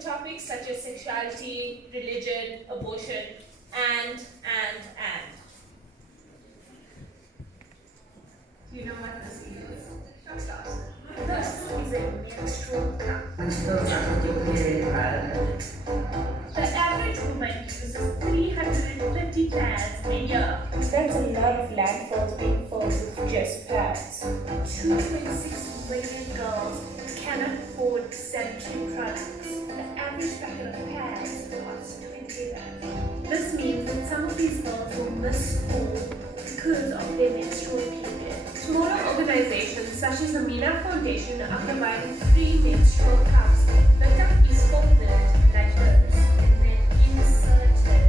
with topics such as sexuality, religion, abortion, and. Do you know what this is? Don't stop. This is a menstrual cup. Which fills up with your period pad. The average woman uses 350 pads a year. That's a lot of landfills being filled with just pads. 2.6 million girls cannot afford sanitary products. The average packet of pads costs 20 rand. This means that some of these girls will miss school because of their menstrual period. Smaller organizations such as the Mina Foundation are providing free menstrual cups. The cup is folded like this and then inserted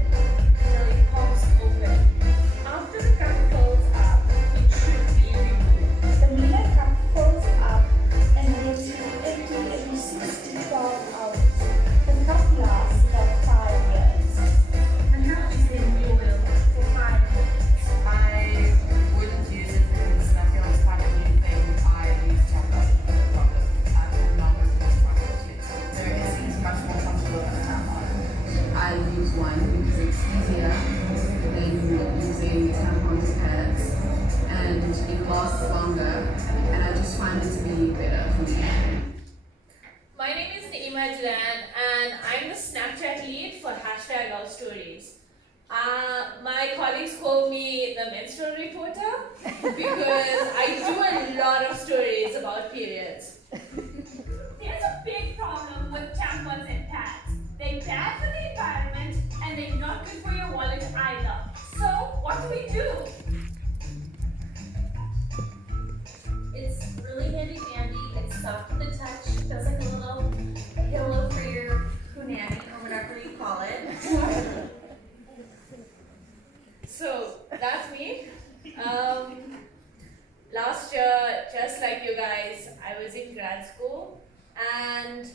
until it pops open. After the cup fills up, it should be removed. The Mina cup fills up and gets empty every 6 to 12 hours. The cup lasts about 5 years. And how is it loyal for 5 years? I wouldn't use it because I feel it's quite a new thing. I use chocolate for the problem. I'm not going to use chocolate yet. So it seems much more comfortable than a tampon. I use one because it's easier than using tampons and pads, and it lasts longer, and I just find it to be better for me. My name is Naeemah Dudan, and I'm the Snapchat lead for #OurStories. My colleagues call me the menstrual reporter because I do a lot of stories about periods. There's a big problem with tampons and pads. They're bad for the environment and they're not good for your wallet either. So what do we do? It's really handy dandy, it's soft to the touch, feels like a little pillow for your punani or whatever you call it. So that's me. Last year, just like you guys, I was in grad school and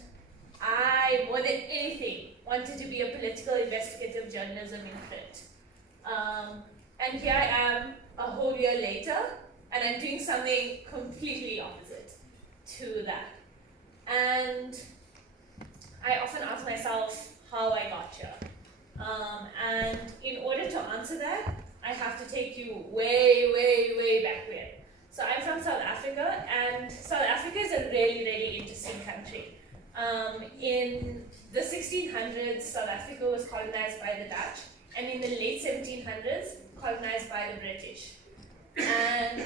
I, more than anything, wanted to be a political investigative journalism in print. And here I am a whole year later and I'm doing something completely opposite to that. And I often ask myself how I got here. And in order to answer that, I have to take you way, way, way back when. So I'm from South Africa, and South Africa is a really, really interesting country. In the 1600s, South Africa was colonized by the Dutch, and in the late 1700s, colonized by the British. And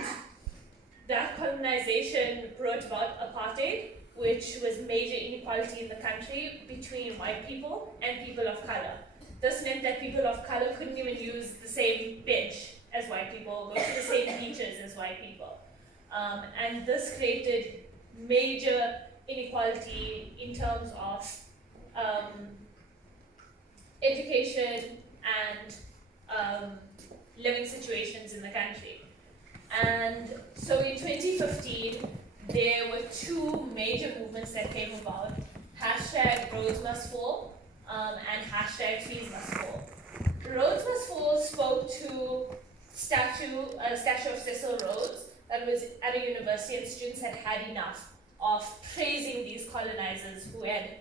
that colonization brought about apartheid, which was major inequality in the country between white people and people of color. This meant that people of color couldn't even use the same bench as white people, go to the same beaches as white people. And this created major inequality in terms of education and living situations in the country. And so in 2015, there were two major movements that came about, #Roads Must Fall and #FeesMustFall. Roads Must Fall spoke to a statue of Cecil Rhodes that was at a university, and students had had enough of praising these colonizers who had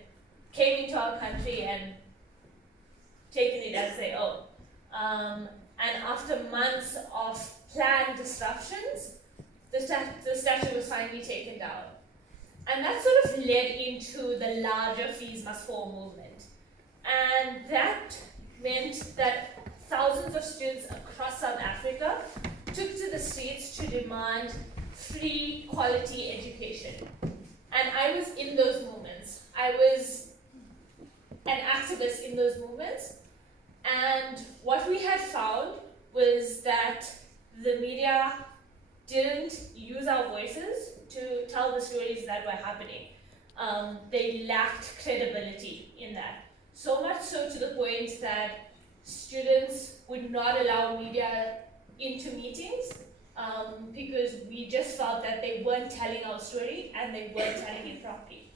came into our country and taken it as their own. And after months of planned disruptions, the statue was finally taken down. And that sort of led into the larger Fees Must Fall movement. And that meant that thousands of students across South Africa took to the streets to demand free, quality education. And I was in those movements. I was an activist in those movements. And what we had found was that the media didn't use our voices to tell the stories that were happening. They lacked credibility in that. So much so to the point that students would not allow media into meetings because we just felt that they weren't telling our story and they weren't telling it properly.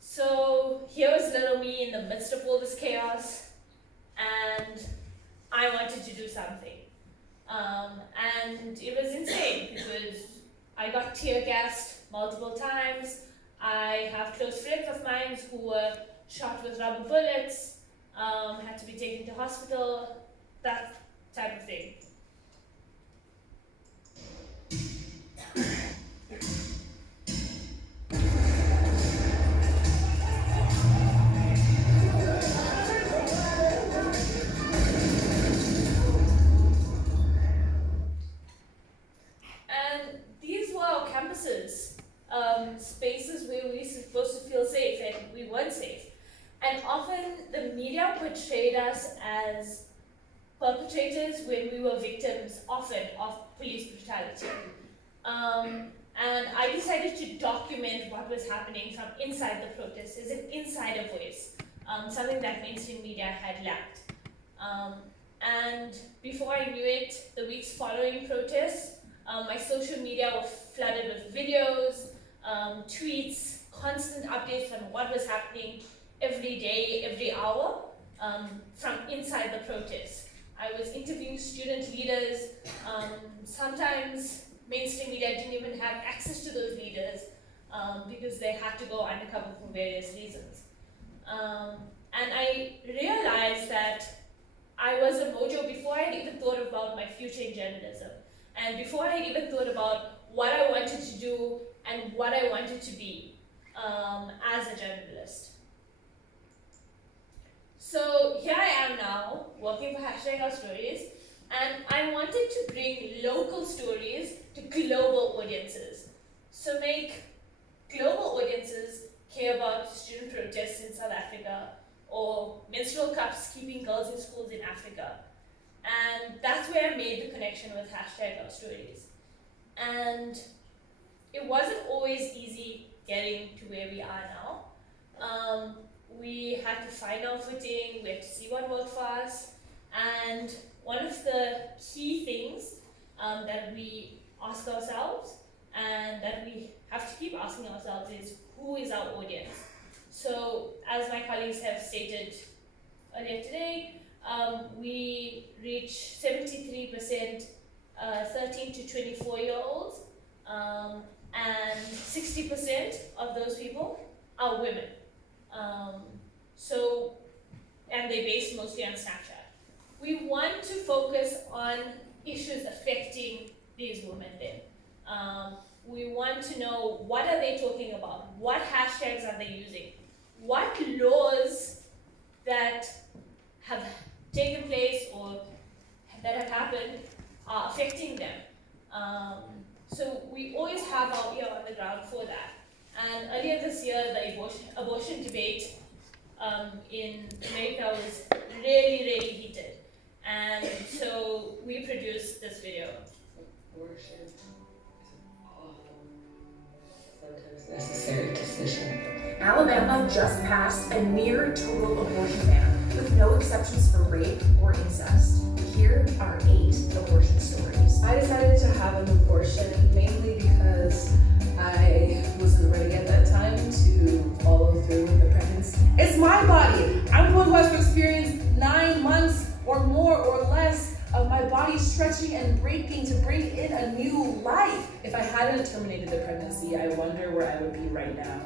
So here was little me in the midst of all this chaos, and I wanted to do something. And it was insane because I got tear gassed multiple times. I have close friends of mine who were shot with rubber bullets, had to be taken to hospital, that type of thing. And these were our campuses, spaces where we were supposed to feel safe and we weren't safe. And often the media portrayed us as perpetrators when we were victims, often, of police brutality. And I decided to document what was happening from inside the protest as an insider voice, something that mainstream media had lacked. And before I knew it, the weeks following protests, my social media was flooded with videos, tweets, constant updates on what was happening every day, every hour, from inside the protest. I was interviewing student leaders. Sometimes mainstream media didn't even have access to those leaders because they had to go undercover for various reasons. And I realized that I was a MOJO before I had even thought about my future in journalism, and before I had even thought about what I wanted to do and what I wanted to be as a journalist. So here I am now, working for #OurStories, and I wanted to bring local stories to global audiences. So make global audiences care about student protests in South Africa, or menstrual cups keeping girls in schools in Africa. And that's where I made the connection with #OurStories. And it wasn't always easy getting to where we are now. We had to find our footing, we had to see what worked for us. And one of the key things that we ask ourselves and that we have to keep asking ourselves is, who is our audience? So as my colleagues have stated earlier today, we reach 73% 13 to 24-year-olds, and 60% of those people are women. And they're based mostly on Snapchat. We want to focus on issues affecting these women then. We want to know, what are they talking about? What hashtags are they using? What laws that have taken place or that have happened are affecting them? So we always have our ear on the ground for that. And earlier this year, the abortion debate in America was really, really heated. And so we produced this video. Abortion is an awful, sometimes necessary decision. Alabama just passed a near total abortion ban with no exceptions for rape or incest. Here are 8 abortion stories. I decided to have an abortion mainly because I wasn't ready at that time to follow through with the pregnancy. It's my body. I'm the one who has to experience 9 months or more or less of my body stretching and breaking to bring in a new life. If I hadn't terminated the pregnancy, I wonder where I would be right now.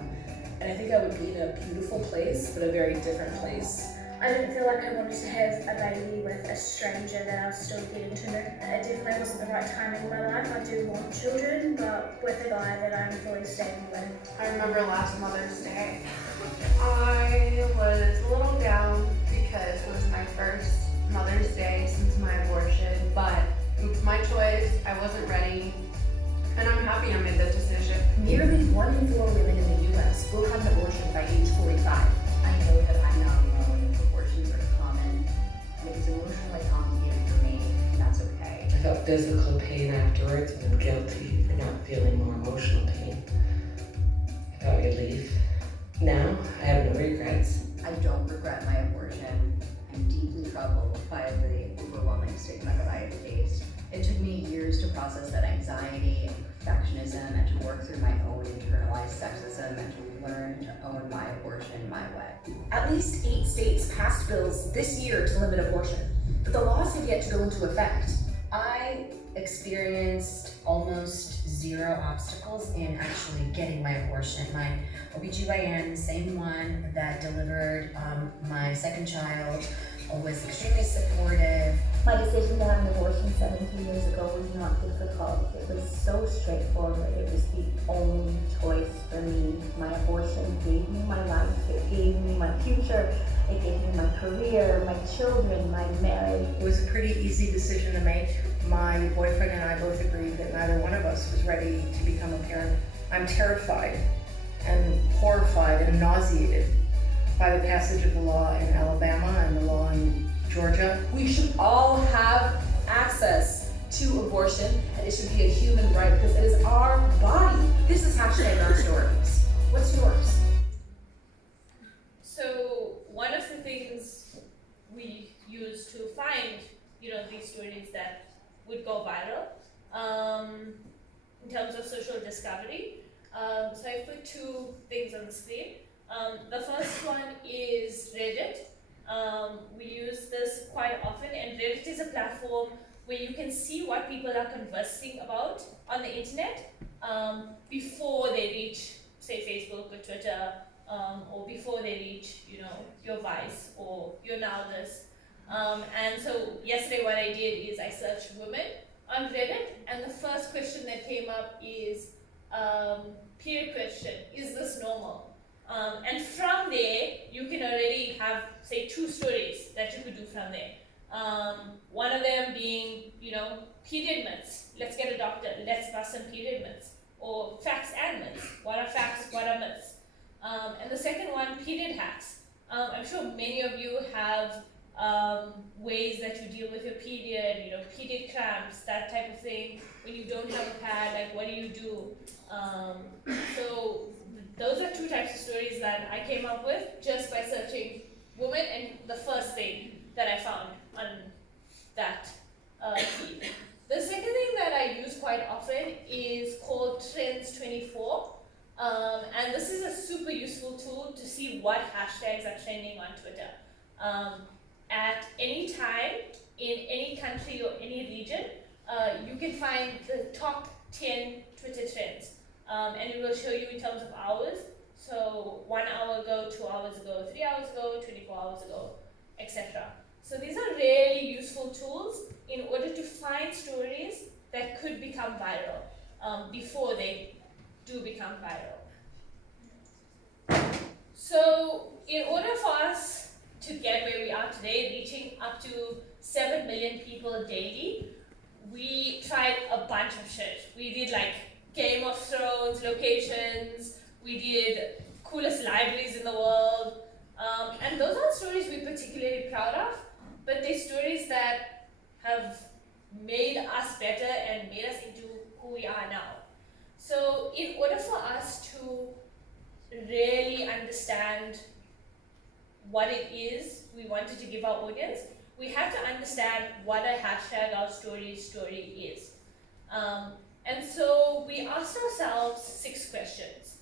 And I think I would be in a beautiful place, but a very different place. I didn't feel like I wanted to have a baby with a stranger that I was still getting to know. It definitely wasn't the right timing in my life. I do want children, but with a guy that I'm fully stable with. I remember last Mother's Day. I was a little down because it was my first Mother's Day since my abortion, but it was my choice. I wasn't ready, and I'm happy I made that decision. Nearly 1 in 4 women in the U.S. will have an abortion by age 45. I know that I'm not alone if abortions are common. It was emotionally complicated for me, and that's okay. I felt physical pain afterwards and I'm guilty for not feeling more emotional pain. I felt relief. Now, I have no regrets. I don't regret my abortion. I'm deeply troubled by the overwhelming stigma that I have faced. It took me years to process that anxiety and perfectionism and to work through my own internalized sexism and to learn to own my abortion my way. At least 8 states passed bills this year to limit abortion, but the laws have yet to go into effect. I experienced almost zero obstacles in actually getting my abortion. My OBGYN, same one that delivered my second child, was extremely supportive. My decision to have an abortion 17 years ago was not difficult. It was so straightforward. It was the only choice for me. My abortion gave me my life. It gave me my future. It gave me my career, my children, my marriage. It was a pretty easy decision to make. My boyfriend and I both agreed that neither one of us was ready to become a parent. I'm terrified and horrified and nauseated by the passage of the law in Alabama and the law in Georgia. We should all have access to abortion, and it should be a human right because it is our body. This is #OurStories. What's yours? So one of the things we use to find, these stories that would go viral, in terms of social discovery. So I put two things on the screen. The first one is Reddit. We use this quite often, and Reddit is a platform where you can see what people are conversing about on the internet before they reach, say, Facebook or Twitter, or before they reach, your Vice or your Now This. And so yesterday what I did is I searched women on Reddit, and the first question that came up is, period question, is this normal? And from there, you can already have, say, two stories that you could do from there. One of them being, period myths. Let's get a doctor, let's bust some period myths. Or facts and myths. What are facts, what are myths? And the second one, period hacks. I'm sure many of you have ways that you deal with your period, period cramps, that type of thing. When you don't have a pad, like what do you do? So those are two types of stories that I came up with just by searching women, and the first thing that I found on that feed. The second thing that I use quite often is called Trends24. And this is a super useful tool to see what hashtags are trending on Twitter. At any time, in any country or any region, you can find the top 10 Twitter trends. And it will show you in terms of hours. So 1 hour ago, 2 hours ago, 3 hours ago, 24 hours ago, etc. So these are really useful tools in order to find stories that could become viral before they do become viral. So in order for us to get where we are today, reaching up to 7 million people daily, we tried a bunch of shit. We did like Game of Thrones locations, we did coolest libraries in the world, and those aren't stories we're particularly proud of, but they're stories that have made us better and made us into who we are now. So in order for us to really understand what it is we wanted to give our audience, we have to understand what a #OurStories story is. And so we asked ourselves 6 questions.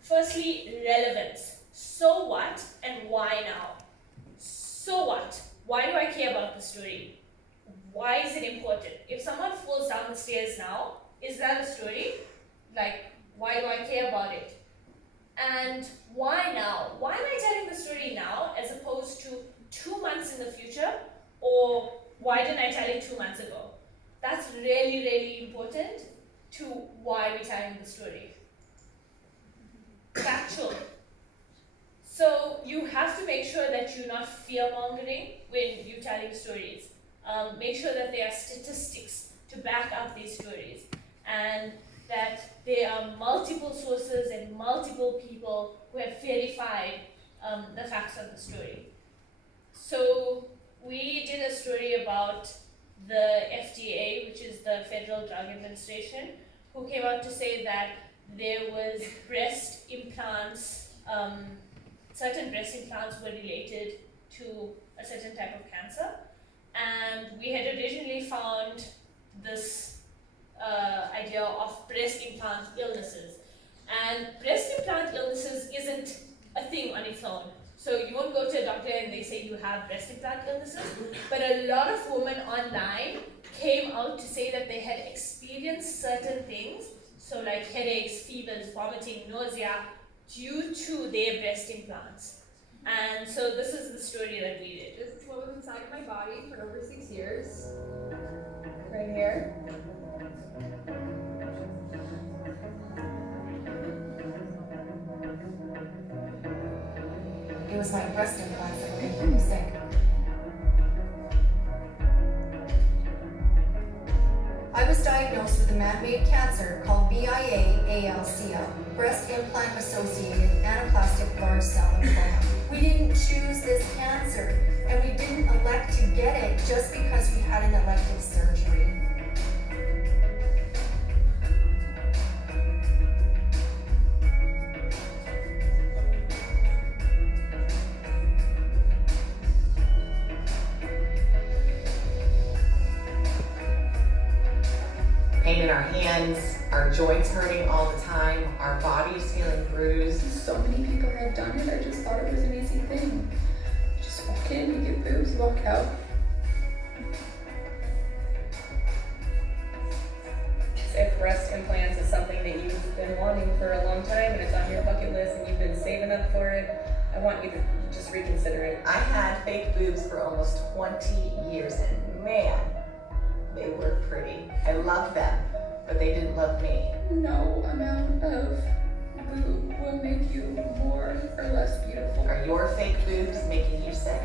Firstly, relevance. So what and why now? So what? Why do I care about the story? Why is it important? If someone falls down the stairs now, is that a story? Like, why do I care about it? And why now? Why am I telling the story now as opposed to 2 months in the future? Or why didn't I tell it 2 months ago? That's really, really important to why we're telling the story. Factual. So you have to make sure that you're not fear-mongering when you're telling stories. Make sure that there are statistics to back up these stories, and that there are multiple sources and multiple people who have verified the facts of the story. So we did a story about the FDA, which is the Federal Drug Administration, who came out to say that there was breast implants, certain breast implants were related to a certain type of cancer. And we had originally found this idea of breast implant illnesses. And breast implant illnesses isn't a thing on its own. So you won't go to a doctor and they say you have breast implant illnesses, but a lot of women online came out to say that they had experienced certain things, so like headaches, fevers, vomiting, nausea, due to their breast implants. And so this is the story that we did. This is what was inside of my body for over 6 years. Right here. It was my breast implants that were making me sick. I was diagnosed with a man-made cancer called BIA-ALCL, breast implant associated anaplastic large cell lymphoma. We didn't choose this cancer, and we didn't elect to get it just because we had an elective surgery. Pain in our hands, our joints hurting all the time, our bodies feeling bruised. So many people have done it, I just thought it was an easy thing. You just walk in, you get boobs, you walk out. If breast implants is something that you've been wanting for a long time and it's on your bucket list and you've been saving up for it, I want you to just reconsider it. I had fake boobs for almost 20 years and man, they were pretty. I loved them, but they didn't love me. No amount of boob will make you more or less beautiful. Are your fake boobs making you sick?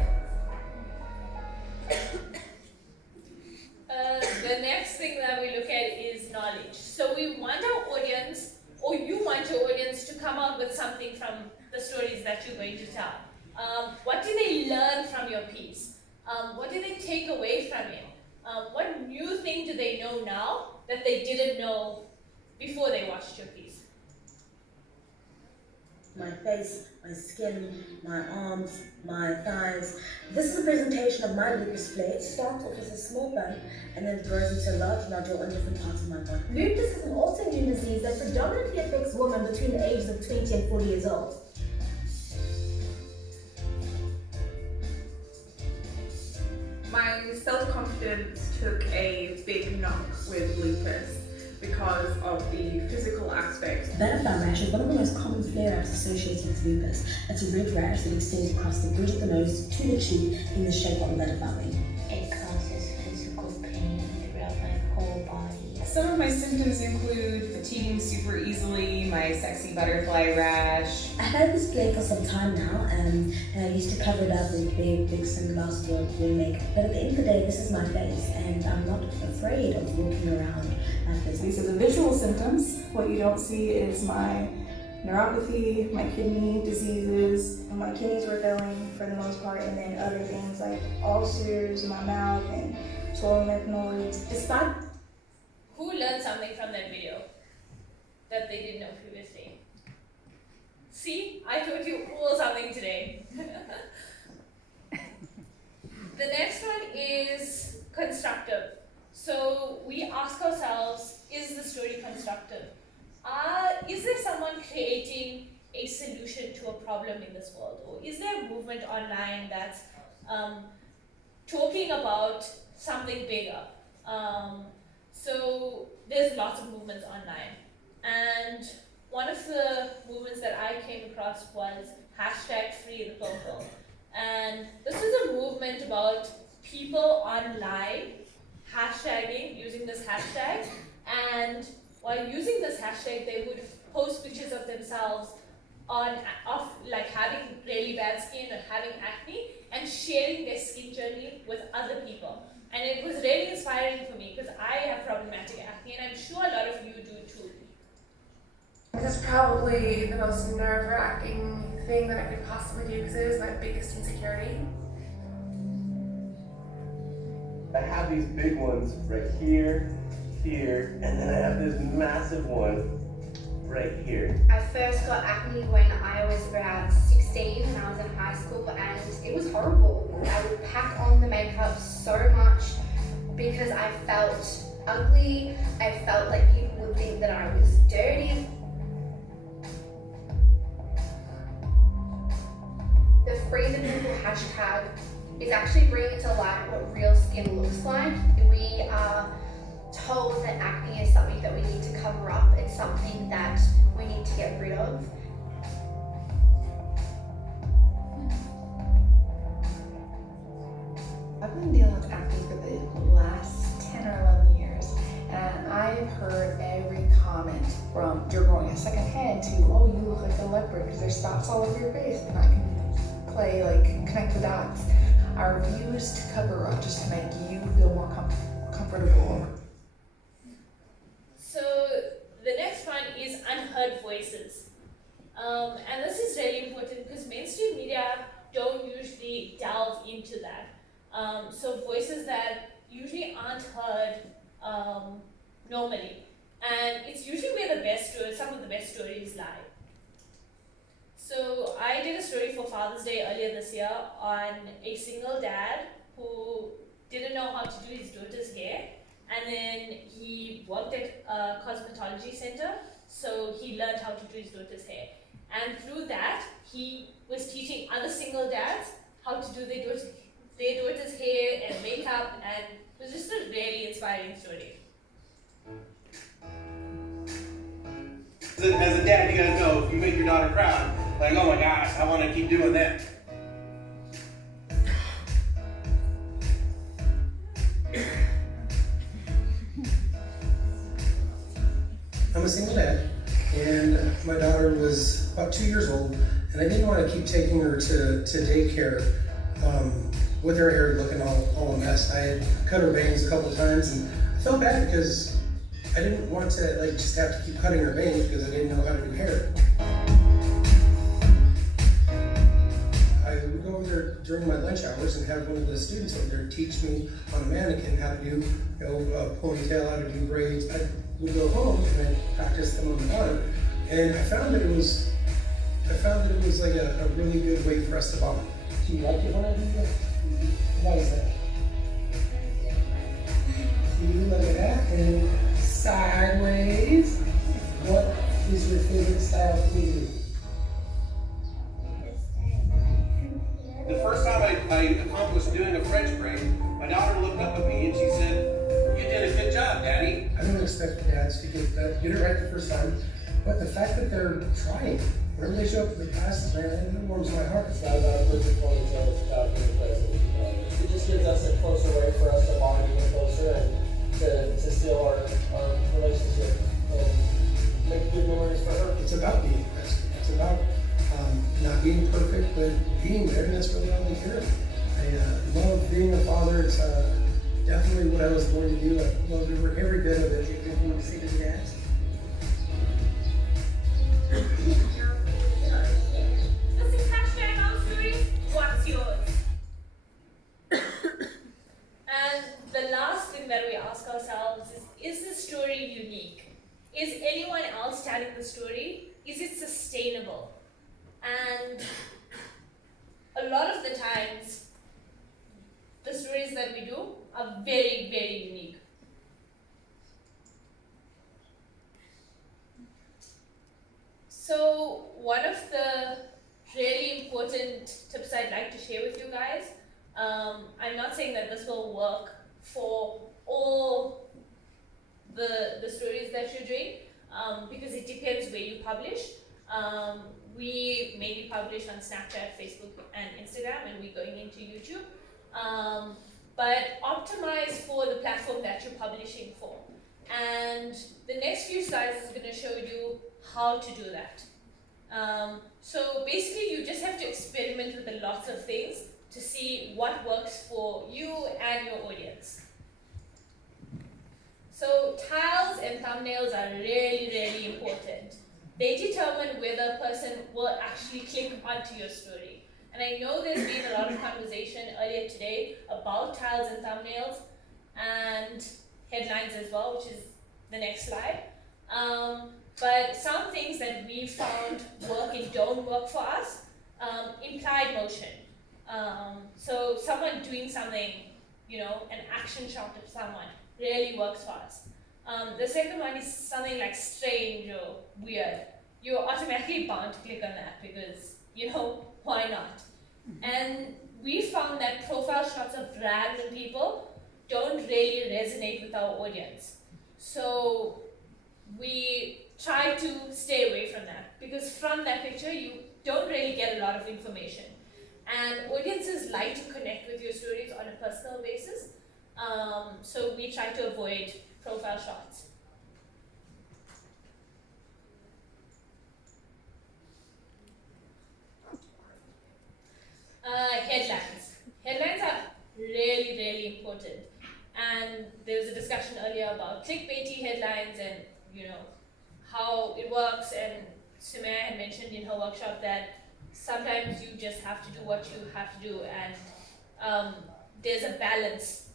The next thing that we look at is knowledge. So we want our audience, or you want your audience to come out with something from the stories that you're going to tell. What do they learn from your piece? What do they take away from it? What new thing do they know now that they didn't know before they watched your piece? My face, my skin, my arms, my thighs. This is a presentation of my lupus flare. It starts off as a small bump and then grows into a large nodule on different parts of my body. Lupus is an autoimmune disease that predominantly affects women between the ages of 20 and 40 years old. My self-confidence took a big knock with lupus because of the physical aspects. Butterfly rash is one of the most common flare-ups associated with lupus. It's a red rash that extends across the bridge of the nose to the cheek in the shape of a butterfly wing. It causes physical pain throughout my whole body. Some of my symptoms include fatiguing super easily, my sexy butterfly rash. I've had this flare for some time now, and I used to cover it up with big sunglasses or wear makeup. But at the end of the day, this is my face, and I'm not afraid of walking around like this. These are the visual symptoms. What you don't see is my neuropathy, my kidney diseases. My kidneys were failing for the most part, and then other things like ulcers in my mouth and swollen lymph nodes. Despite who learned something from that video that they didn't know previously? See, I taught you all something today. The next one is constructive. So we ask ourselves, is the story constructive? Is there someone creating a solution to a problem in this world? Or is there a movement online that's talking about something bigger? So there's lots of movements online. And one of the movements that I came across was #FreeThePurple. And this was a movement about people online hashtagging, using this hashtag. And while using this hashtag, they would post pictures of themselves of like having really bad skin or having acne and sharing their skin journey with other people. And it was really inspiring for me because I have problematic acne and I'm sure a lot of you do too. This is probably the most nerve-wracking thing that I could possibly do because it is my biggest insecurity. I have these big ones right here, here, and then I have this massive one right here. I first got acne when I was about 16 when I was in high school, and it was horrible. I would pack on the makeup so much because I felt ugly. I felt like people would think that I was dirty. The Free the Pimple hashtag is actually bringing to light what real skin looks like. We are told that acne is something that we need to cover up. It's something that we need to get rid of. I've been dealing with acne for the last 10 or 11 years, and I've heard every comment from "you're growing a second head" to "oh, you look like a leopard" because there's spots all over your face, and I can play, like, connect the dots. I refuse to cover up just to make you feel more comfortable. So the next one is unheard voices. And this is really important because mainstream media don't usually delve into that. So voices that usually aren't heard normally. And it's usually where the best stories, some of the best stories lie. So I did a story for Father's Day earlier this year on a single dad who didn't know how to do his daughter's hair, and then he worked at a cosmetology center, so he learned how to do his daughter's hair. And through that, he was teaching other single dads how to do their daughter's hair and makeup, and it was just a really inspiring story. As a dad, you gotta know if you make your daughter proud, like, oh my gosh, I want to keep doing that. I'm a single dad, and my daughter was about 2 years old, and I didn't want to keep taking her to daycare with her hair looking all a mess. I had cut her bangs a couple of times, and I felt bad because I didn't want to just have to keep cutting her bangs because I didn't know how to do hair. I would go over there during my lunch hours and have one of the students over there teach me on a mannequin how to do, a ponytail, how to do braids. I would go home and I'd practice them on the daughter, and I found that it was like a really good way for us to bond. Do you like it when I do that? Why is that? See, look at that, and sideways. What is your favorite style for me to do? The first time I accomplished doing a French braid, my daughter looked up at me and she said, "You did a good job, Daddy." I don't expect dads to get it right the first time, but the fact that they're trying, whenever they show up to the classes, man, it warms my heart. It's not about a perfect ponytail, it's about being present. It just gives us a closer way for us to bond even closer and to seal our relationship and make good memories for her. It's about being present. It's about not being perfect, but being there, and that's really all we care. I love being a father. It's definitely what I was born to do. I love every bit of it. Anything you want to say to the dads? This is #OurStories. What's yours? And the last thing that we ask ourselves is the story unique? Is anyone else telling the story? Is it sustainable? And a lot of the times, the stories that we do are very, very unique. So one of the really important tips I'd like to share with you guys, I'm not saying that this will work for all the stories that you're doing, because it depends where you publish. We mainly publish on Snapchat, Facebook, and Instagram, and we're going into YouTube. But optimize for the platform that you're publishing for. And the next few slides is going to show you how to do that. So basically, you just have to experiment with lots of things to see what works for you and your audience. So tiles and thumbnails are really, really important. They determine whether a person will actually click onto your story. And I know there's been a lot of conversation earlier today about tiles and thumbnails and headlines as well, which is the next slide. But some things that we found work and don't work for us, implied motion. So someone doing something, an action shot of someone really works for us. The second one is something like strange or weird. You're automatically bound to click on that because, why not? And we found that profile shots of random people don't really resonate with our audience. So we try to stay away from that, because from that picture you don't really get a lot of information. And audiences like to connect with your stories on a personal basis. So we try to avoid profile shots. Headlines. Headlines are really, really important. And there was a discussion earlier about clickbaity headlines and, you know, how it works. And Sumaya had mentioned in her workshop that sometimes you just have to do what you have to do, and there's a balance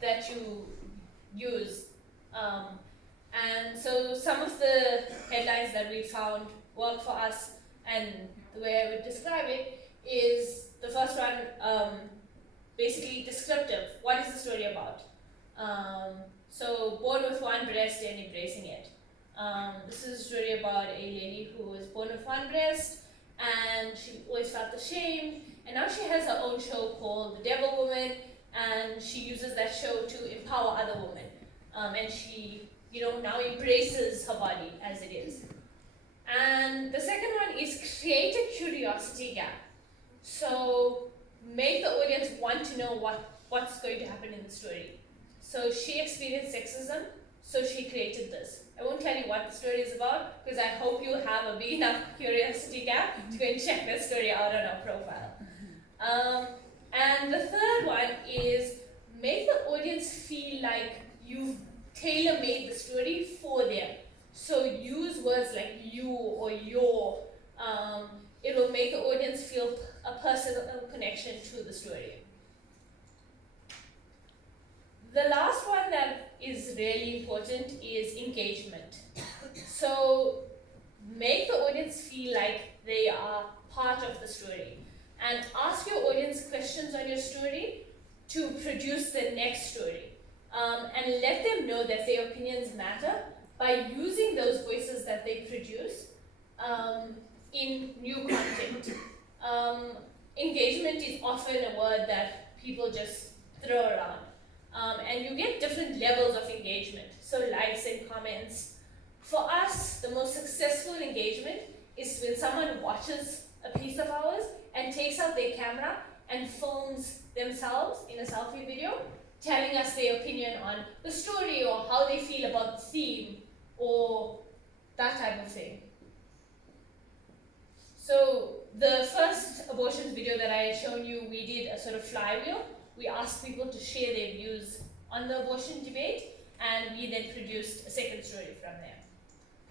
that you use. And so some of the headlines that we found work for us, and the way I would describe it is the first one, basically descriptive. What is the story about? So born with one breast and embracing it. This is a story about a lady who was born with one breast and she always felt ashamed, and now she has her own show called The Devil Woman, and she uses that show to empower other women. And she, you know, now embraces her body as it is. And the second one is create a curiosity gap. So make the audience want to know what's going to happen in the story. So she experienced sexism, so she created this. I won't tell you what the story is about, because I hope you have a big enough curiosity gap to go and check that story out on our profile. And the third one is make the audience feel like you've tailor-made the story for them. So use words like you or your. It will make the audience feel a personal connection to the story. The last one that is really important is engagement. So make the audience feel like they are part of the story, and ask your audience questions on your story to produce the next story. And let them know that their opinions matter by using those voices that they produce in new content. Engagement is often a word that people just throw around. And you get different levels of engagement, so likes and comments. For us, the most successful engagement is when someone watches a piece of ours and takes out their camera and films themselves in a selfie video, telling us their opinion on the story or how they feel about the theme or that type of thing. So the first abortion video that I had shown you, we did a sort of flywheel. We asked people to share their views on the abortion debate, and we then produced a second story from there.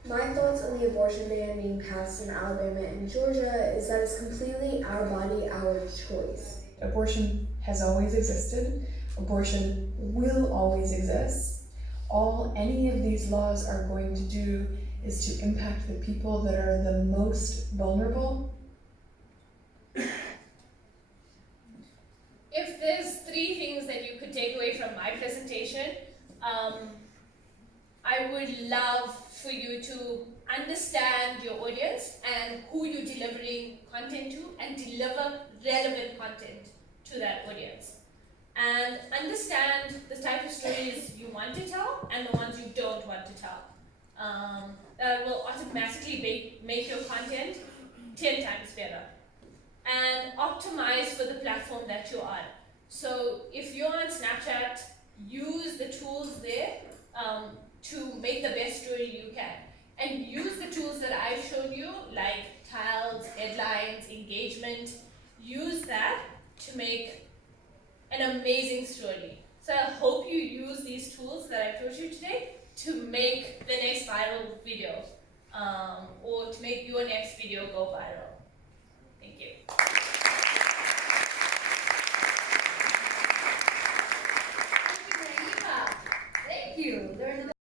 My thoughts on the abortion ban being passed in Alabama and Georgia is that it's completely our body, our choice. Abortion has always existed. Abortion will always exist. All any of these laws are going to do is to impact the people that are the most vulnerable. If there's 3 things that you could take away from my presentation, I would love for you to understand your audience and who you're delivering content to, and deliver relevant content to that audience. And understand the type of stories you want to tell and the ones you don't want to tell. That will automatically make your content 10 times better. And optimize for the platform that you're on. So if you're on Snapchat, use the tools there to make the best story you can. And use the tools that I've shown you, like tiles, headlines, engagement. Use that to make an amazing story. So I hope you use these tools that I've taught you today to make the next viral video, or to make your next video go viral.